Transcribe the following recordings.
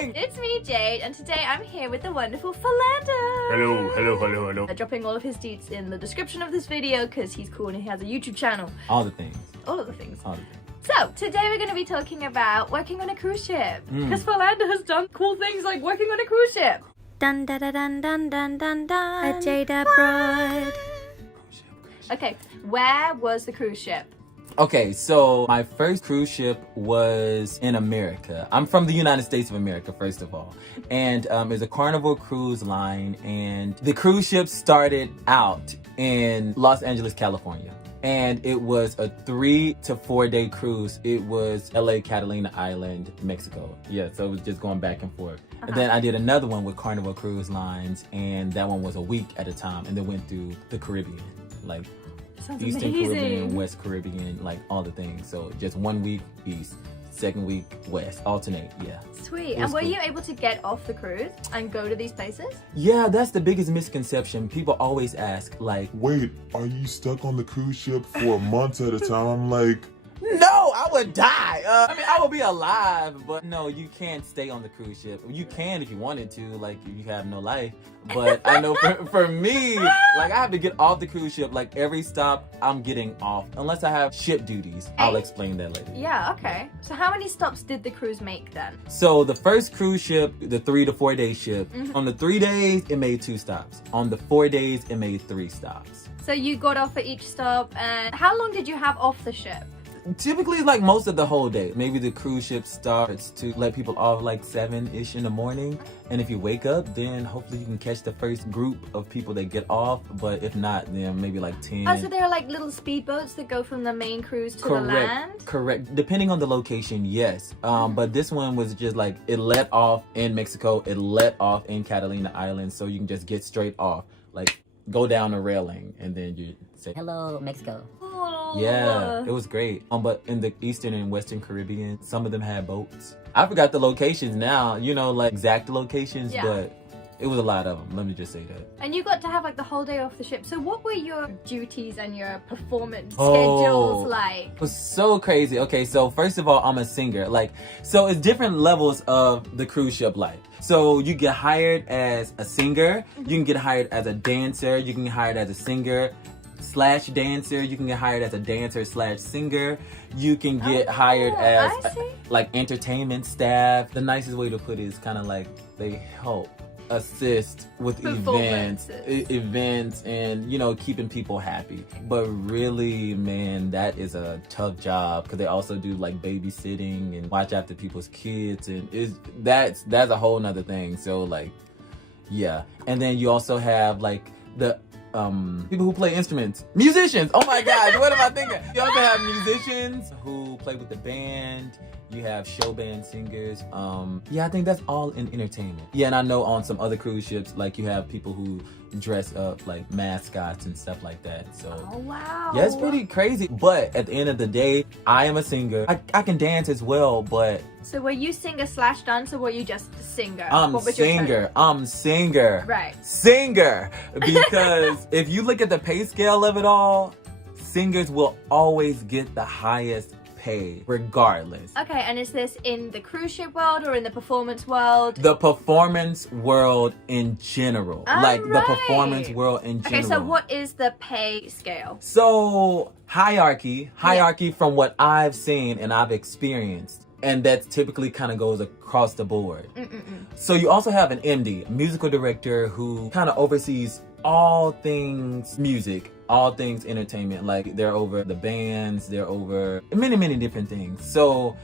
doing? It's me, Jade, and today I'm here with the wonderful Felander. Hello. Dropping all of his deets in the description of this video because he's cool and he has a YouTube channel. All the things. All of the things. All the things. So, today we're going to be talking about working on a cruise ship. Because Felander has done cool things like working on a cruise ship. Dun dun dun dun dun dun dun dun. A Jade abroad. Okay, where was the cruise ship? Okay, so my first cruise ship was in America. I'm from the United States of America, first of all. And it's a Carnival cruise line. And the cruise ship started out in Los Angeles, California. And it was a 3 to 4 day cruise. It was LA, Catalina Island, Mexico. Yeah, so it was just going back and forth. And then I did another one with Carnival Cruise Lines. And that one was a week at a time. And then went through the Caribbean. Like, Sounds Eastern amazing. Caribbean, West Caribbean, like all the things. So just 1 week East, second week West, alternate, yeah. Sweet. And were you able to get off the cruise and go to these places? Yeah, that's the biggest misconception. People always ask, like, wait, are you stuck on the cruise ship for months at a time? I'm like, no, I would die. I mean, I would be alive, but no, you can't stay on the cruise ship. You can if you wanted to, like, if you have no life. But I know for me, like, I have to get off the cruise ship. Like, every stop, I'm getting off. Unless I have ship duties. I'll explain that later. Yeah, okay. So how many stops did the cruise make then? So the first cruise ship, the 3 to 4 day ship, on the 3 days, it made 2 stops. On the 4 days, it made 3 stops. So you got off at each stop, and how long did you have off the ship? Typically, like, most of the whole day. Maybe the cruise ship starts to let people off like 7-ish in the morning. And if you wake up, then hopefully you can catch the first group of people that get off. But if not, then maybe like 10. Oh, so there are like little speedboats that go from the main cruise to the land? Correct. Depending on the location, yes. But this one was just like, it let off in Mexico. It let off in Catalina Island. So you can just get straight off. Like, go down the railing and then you say, hello, Mexico. yeah, it was great. But in the Eastern and Western Caribbean, some of them had boats. I forgot the locations now, you know, like exact locations, but it was a lot of them. Let me just say that. And you got to have like the whole day off the ship. So what were your duties and your performance schedules like? It was so crazy. Okay, so first of all, I'm a singer. Like, so it's different levels of the cruise ship life. So you get hired as a singer, you can get hired as a dancer, you can get hired as a singer / dancer, you can get hired as a dancer / singer, you can get hired as like entertainment staff. The nicest way to put it is kind of like they help assist with events and, you know, keeping people happy. But really, man, that is a tough job because they also do like babysitting and watch after people's kids, and that's a whole nother thing. So like, yeah. And then you also have like the people who play instruments, musicians. Oh my god, what am I thinking? You also have musicians who play with the band. You have show band singers. Yeah, I think that's all in entertainment. Yeah, and I know on some other cruise ships, like, you have people who dress up like mascots and stuff like that. So, oh wow, yeah, it's pretty crazy. But at the end of the day, I am a singer. I can dance as well, but. So were you singer / dancer, or were you just a singer? I'm singer. Right. Singer. Because if you look at the pay scale of it all, singers will always get the highest pay regardless. Okay, and is this in the cruise ship world or in the performance world? The performance world in general. The performance world in general. Okay, so what is the pay scale? So hierarchy from what I've seen and I've experienced. And that typically kind of goes across the board. So you also have an MD, musical director, who kind of oversees all things music, all things entertainment. Like, they're over the bands, they're over many different things. So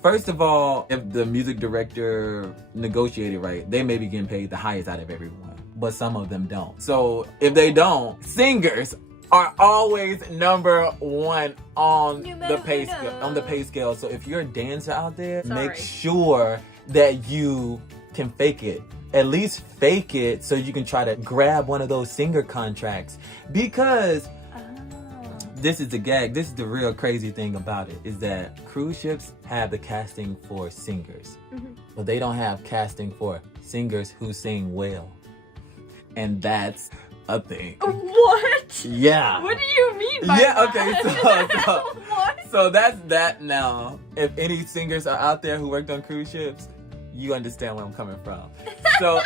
first of all, if the music director negotiated right, they may be getting paid the highest out of everyone, but some of them don't. So if they don't, singers are always #1 on the pay scale. So if you're a dancer out there, make sure that you can fake it. At least fake it so you can try to grab one of those singer contracts. Because this is the gag, this is the real crazy thing about it, is that cruise ships have the casting for singers, but they don't have casting for singers who sing well. And that's a thing. What? Yeah. What do you mean by that? Okay, so that's that now. If any singers are out there who worked on cruise ships, you understand where I'm coming from. So,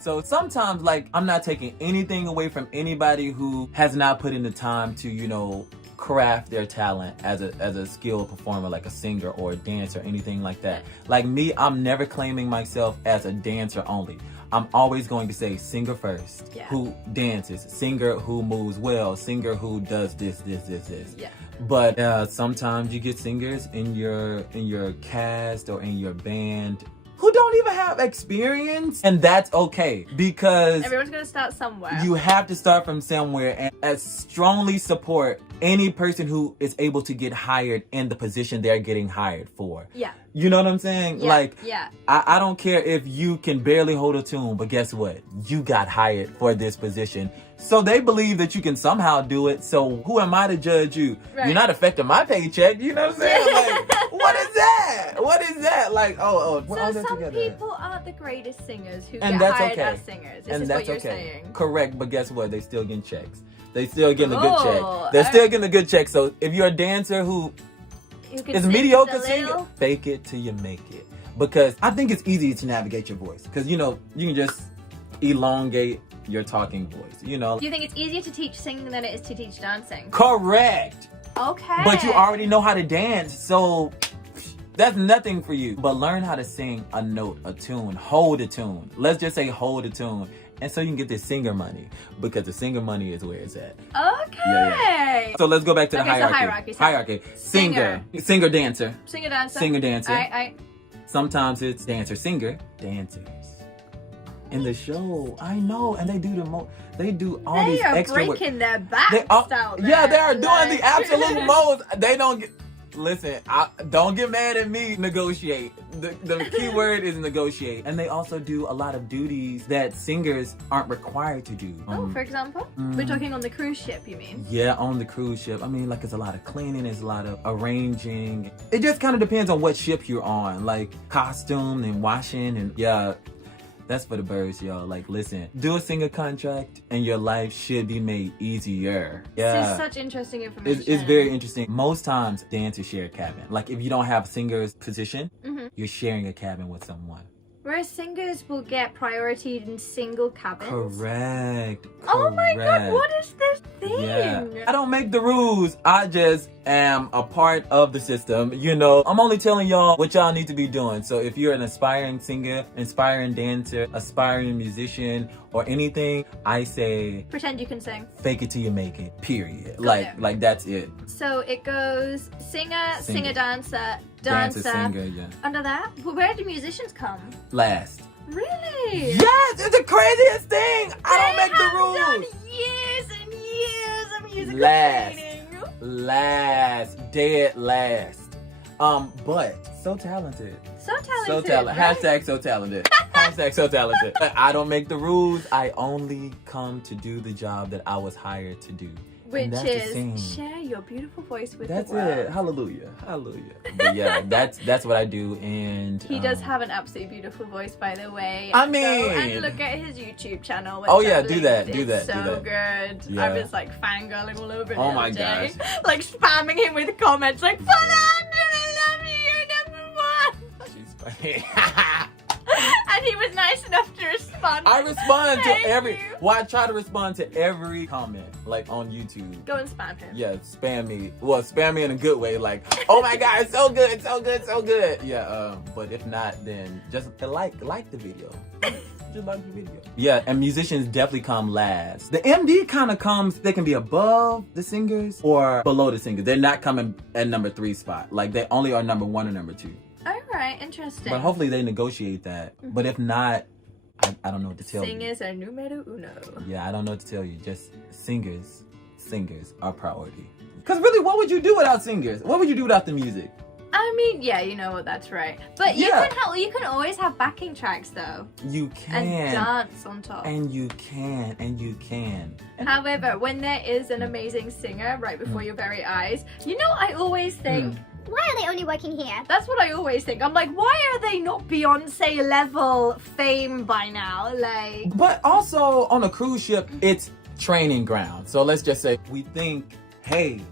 so sometimes, like, I'm not taking anything away from anybody who has not put in the time to, you know, craft their talent as a skilled performer, like a singer or a dancer, anything like that. Like me, I'm never claiming myself as a dancer only. I'm always going to say singer first, who dances, singer who moves well, singer who does this. Yeah. But sometimes you get singers in your cast or in your band who don't even have experience, and that's okay, because everyone's gonna start somewhere. You have to start from somewhere, and I strongly support any person who is able to get hired in the position they're getting hired for. Yeah. You know what I'm saying? Yeah. Like, yeah. I don't care if you can barely hold a tune, but guess what? You got hired for this position. So they believe that you can somehow do it. So who am I to judge you? Right. You're not affecting my paycheck. You know what I'm saying? Like, what is that? What is that? Like, so some people aren't the greatest singers who and get that's hired okay. as singers. This is what you're saying. Correct, but guess what? They still getting checks. They still getting a good Oh, check. They're still getting a good check. So if you're a dancer who is mediocre singer, fake it till you make it. Because I think it's easy to navigate your voice. Because, you know, you can just elongate your talking voice, you know. Do you think it's easier to teach singing than it is to teach dancing? Correct. Okay. But you already know how to dance, so that's nothing for you. But learn how to sing a note, a tune, hold a tune. Let's just say hold a tune. And so you can get this singer money, because the singer money is where it's at. Okay. Yeah. So let's go back to the hierarchy. So hierarchy. Singer, dancer. Singer, dancer. Singer, dancer. I. Sometimes it's dancer, singer, dancers. In the show, I know, and they do they do all these extra. They are breaking their backs out there. Yeah, they are doing the absolute most. They don't get. Listen, don't get mad at me. Negotiate. The key word is negotiate. And they also do a lot of duties that singers aren't required to do. For example? We're talking on the cruise ship, you mean? Yeah, on the cruise ship. I mean, like, it's a lot of cleaning, it's a lot of arranging. It just kind of depends on what ship you're on. Like, costume and washing and yeah. That's for the birds, y'all. Like, listen, do a singer contract and your life should be made easier. Yeah. This is such interesting information. It's very interesting. Most times, dancers share a cabin. Like, if you don't have a singer's position, you're sharing a cabin with someone. Whereas singers will get priority in single cabins. Correct. Oh my god, what is this thing? Yeah. I don't make the rules. I just am a part of the system. You know, I'm only telling y'all what y'all need to be doing. So if you're an aspiring singer, aspiring dancer, aspiring musician, or anything, I say pretend you can sing. Fake it till you make it. Period. Like that's it. So it goes singer, dancer, singer, yeah. Under that, where do musicians come? Last. Really? Yes, it's the craziest thing. I don't make the rules. Done years and years of musical training. Last, dead last. But so talented. So talented. So talented. Right? Hashtag so talented. Hashtag so talented. I don't make the rules. I only come to do the job that I was hired to do. Which is share your beautiful voice with the world. That's it. Hallelujah. Hallelujah. But yeah, that's what I do. And he does have an absolutely beautiful voice, by the way. I mean, go and look at his YouTube channel. Oh yeah, do that. It's so good. Yeah. I was like fangirling all over him. Oh my gosh. Like spamming him with comments like, Felander, I love you, you're number one. She's funny. And he was nice enough to respond. I respond to every. you. Well, I try to respond to every comment, like on YouTube. Go and spam him. Yeah, spam me. Well, spam me in a good way, like, oh my god, it's so good, so good, so good. Yeah, but if not, then just like the video. Just like the video. Yeah, and musicians definitely come last. The MD kind of comes. They can be above the singers or below the singers. They're not coming at number 3 spot. Like, they only are number 1 or number 2. Alright, interesting. But hopefully they negotiate that. But if not, I don't know what to tell you. Singers are numero uno. Yeah, I don't know what to tell you. Just singers are priority. Because really, what would you do without singers? What would you do without the music? I mean, yeah, you know what, that's right. But you can always have backing tracks though. You can. And dance on top. And you can. However, when there is an amazing singer right before your very eyes, you know, I always think, why are they only working here? that's what I always think. I'm like, why are they not Beyonce level fame by now? Like, But also, on a cruise ship, it's training ground. So let's just say we think, hey,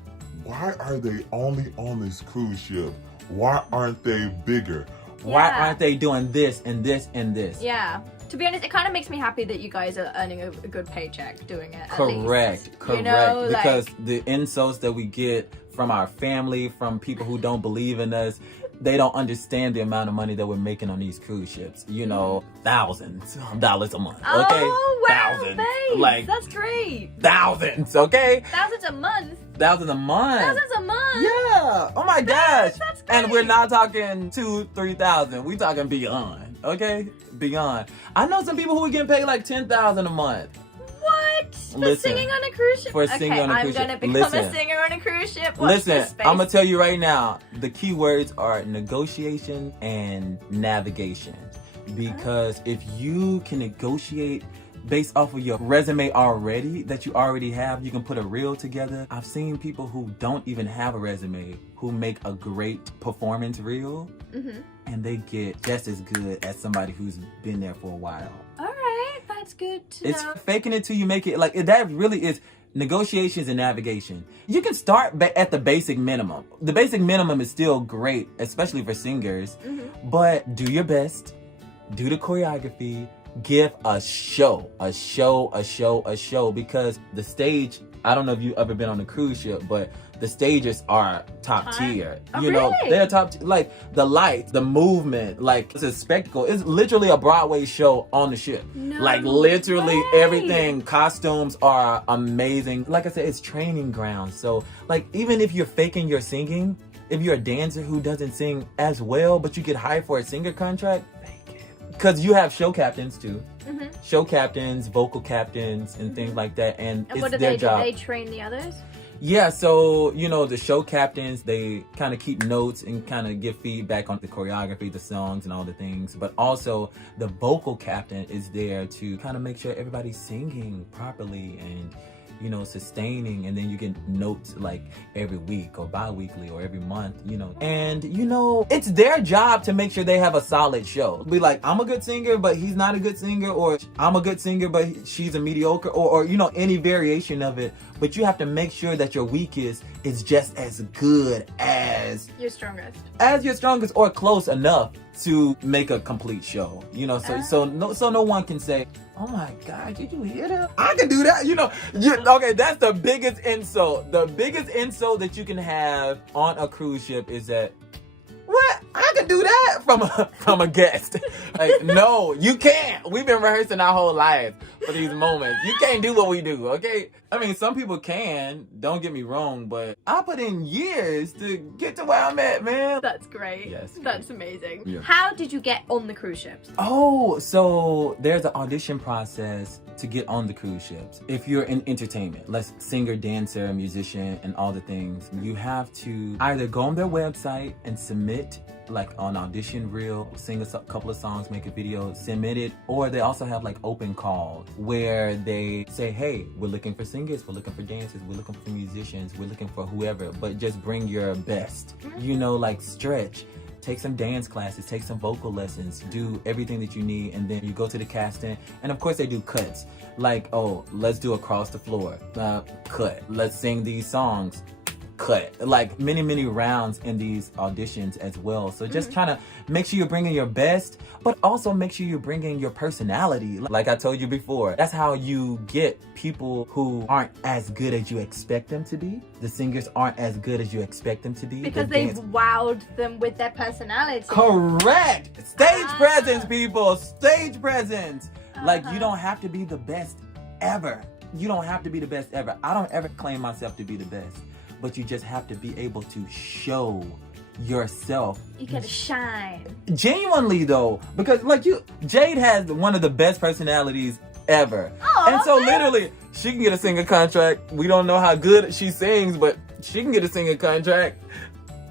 Why are they only on this cruise ship? Why aren't they bigger? Why aren't they doing this and this and this? Yeah. To be honest, it kind of makes me happy that you guys are earning a good paycheck doing it. Correct. You know, because the insults that we get from our family, from people who don't believe in us, they don't understand the amount of money that we're making on these cruise ships. You know, thousands of dollars a month. Okay, oh wow, thousands. babes, Like that's great. Thousands. Okay, Thousands a month. thousands a month. Thousands a month. Yeah. Oh my gosh. That's great. And we're not talking 2,000-3,000. We talking beyond. Okay, beyond. I know some people who are getting paid like 10,000 a month. What? For singing on a cruise ship? For singing on a cruise ship. I'm gonna become a singer on a cruise ship. Watch Listen, this space. I'm gonna tell you right now, the key words are negotiation and navigation. Because if you can negotiate based off of your resume already, that you already have, you can put a reel together. I've seen people who don't even have a resume who make a great performance reel, and they get just as good as somebody who's been there for a while. All right, that's good to It's know. faking it till you make it. Like, that really is negotiations and navigation. You can start at the basic minimum. The basic minimum is still great, especially for singers, but do your best, do the choreography, give a show, because the stage, I don't know if you've ever been on a cruise ship, but the stages are top tier. Oh, you know, really? they're top like the lights, the movement, like it's a spectacle. It's literally a Broadway show on the ship. No like literally way. everything. Costumes are amazing. Like I said, it's training grounds. So like even if you're faking your singing, if you're a dancer who doesn't sing as well, but you get hired for a singer contract, fake it. Because you have show captains too. Show captains, vocal captains, and things like that. And it's what do their they job. do? They train the others? Yeah, so, you know, the show captains, they kind of keep notes and kind of give feedback on the choreography, the songs, and all the things. But also, the vocal captain is there to kind of make sure everybody's singing properly and, you know, sustaining. And then you get notes like every week or bi-weekly or every month, you know. And, you know, it's their job to make sure they have a solid show. Be like, I'm a good singer, but he's not a good singer. Or I'm a good singer, but she's a mediocre. Or you know, any variation of it. But you have to make sure that your weakest is just as good as Your strongest. as your strongest, or close enough to make a complete show. You know, so no one can say, oh my God, did you hear that? I can do that. You know, okay, that's the biggest insult. The biggest insult that you can have on a cruise ship is that, what? I could do that from a guest. Like, no, you can't. We've been rehearsing our whole life for these moments. You can't do what we do, okay? I mean, some people can, don't get me wrong, but I put in years to get to where I'm at, man. That's great. Yes. That's amazing. Yeah. How did you get on the cruise ships? Oh, so there's an audition process to get on the cruise ships. If you're in entertainment, like singer, dancer, musician, and all the things, you have to either go on their website and submit like an audition reel, sing a couple of songs, make a video, submit it, or they also have like open calls where they say, hey, we're looking for singers, we're looking for dancers, we're looking for musicians, we're looking for whoever, but just bring your best. You know, like stretch. Take some dance classes, take some vocal lessons, do everything that you need, and then you go to the casting. And of course they do cuts. Like, oh, let's do Across the Floor. Cut. Let's sing these songs. Cut. Like many rounds in these auditions as well. So just trying to make sure you're bringing your best, but also make sure you're bringing your personality. Like I told you before, that's how you get people who aren't as good as you expect them to be. The singers aren't as good as you expect them to be. Because they've wowed them with their personality. Correct. Stage presence, people. Stage presence. Like, you don't have to be the best ever. You don't have to be the best ever. I don't ever claim myself to be the best. But you just have to be able to show yourself. You gotta shine. Genuinely though, because like Jade has one of the best personalities ever. Oh, and so thanks. literally, she can get a singer contract. We don't know how good she sings, but she can get a singer contract,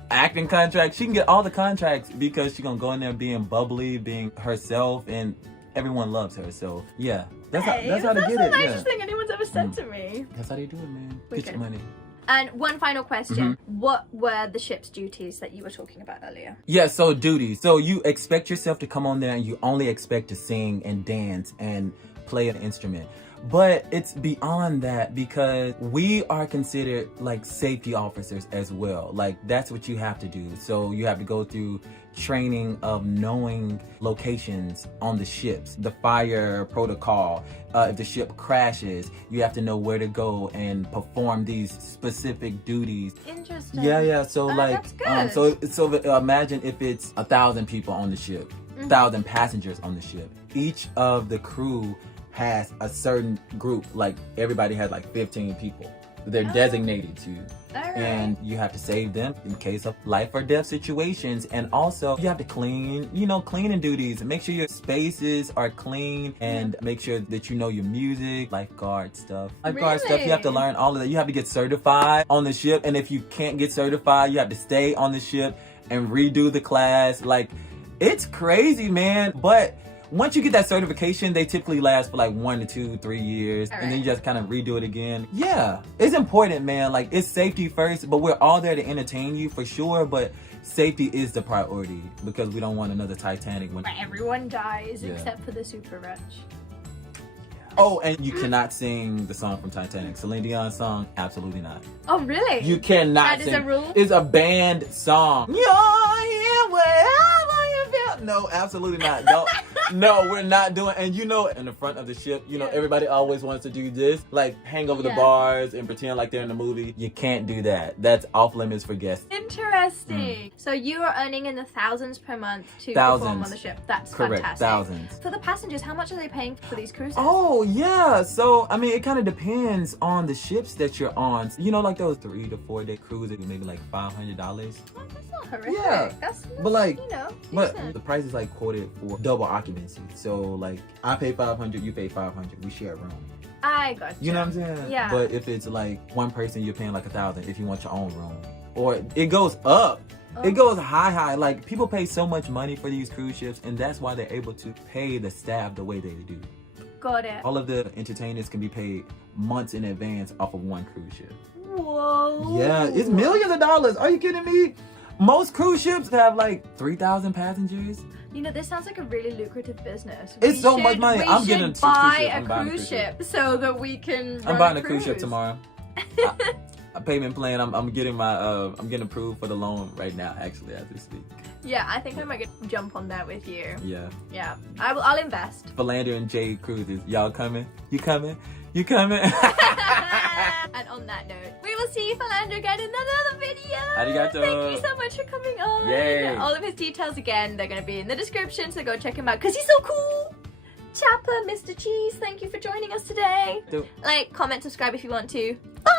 acting contract. She can get all the contracts because she's gonna go in there being bubbly, being herself, and everyone loves her. So yeah, that's how to get That's it. the nicest Yeah. thing anyone's ever said to me. That's how they do it, man. Wicked. Get your money. And one final question. What were the ship's duties that you were talking about earlier? Yeah, so duties. So you expect yourself to come on there and you only expect to sing and dance and play an instrument. But it's beyond that because we are considered like safety officers as well. Like that's what you have to do. So you have to go through training of knowing locations on the ships, the fire protocol. If the ship crashes, you have to know where to go and perform these specific duties. Interesting. Yeah. So like, that's good. so imagine if it's 1,000 people on the ship, 1,000 passengers on the ship. Each of the crew has a certain group. Like everybody has like 15 people they're designated to. All right. And you have to save them in case of life or death situations. And also you have to clean, cleaning duties and make sure your spaces are clean and make sure that you know your music, lifeguard stuff. Lifeguard stuff, you have to learn all of that. You have to get certified on the ship. And if you can't get certified, you have to stay on the ship and redo the class. Like, it's crazy, man. But once you get that certification, they typically last for like 1 to 2, 3 years. And then you just kind of redo it again. Yeah, it's important, man. Like, it's safety first, but we're all there to entertain you for sure. But safety is the priority because we don't want another Titanic. Where everyone dies except for the super rich. Oh, and you cannot sing the song from Titanic. Celine Dion's song, absolutely not. Oh, really? You cannot sing. That is a rule? It's a banned song. You're here wherever you feel. No, absolutely not. Don't. No, we're not doing. And in the front of the ship, everybody always wants to do this, like hang over the bars and pretend like they're in the movie. You can't do that. That's off limits for guests. Interesting. So you are earning in the thousands per month to perform on the ship. That's correct. Fantastic. Thousands. For the passengers, how much are they paying for these cruises? Oh, yeah. So, I mean, it kind of depends on the ships that you're on. Like those 3 to 4 day cruises, maybe like $500. Oh, that's not horrific. Yeah. That's but like, decent. the price is like quoted for double occupancy. So like, I pay $500, you pay $500. We share a room. I got you. You know what I'm saying? Yeah. But if it's like one person, you're paying like $1,000 if you want your own room. Or it goes up. Oh. It goes high. Like, people pay so much money for these cruise ships, and that's why they're able to pay the staff the way they do. Got it. All of the entertainers can be paid months in advance off of one cruise ship. Whoa. Yeah, it's millions of dollars. Are you kidding me? Most cruise ships have like 3,000 passengers. This sounds like a really lucrative business. It's so much money. I'm getting a buy a cruise ship so that we can. I'm buying a cruise ship tomorrow. A payment plan. I'm getting my I'm getting approved for the loan right now. Actually, as we speak. Yeah, I think I might jump on that with you. Yeah. I'll invest. Felander and Jade cruises. Y'all coming? You coming? You coming? And on that note, we will see Felander again in another video. Arigato. Thank you so much for coming on. Yay. All of his details again, they're going to be in the description, so go check him out because he's so cool. Chapper, Mr. Cheese, thank you for joining us today. Like, comment, subscribe if you want to. Bye.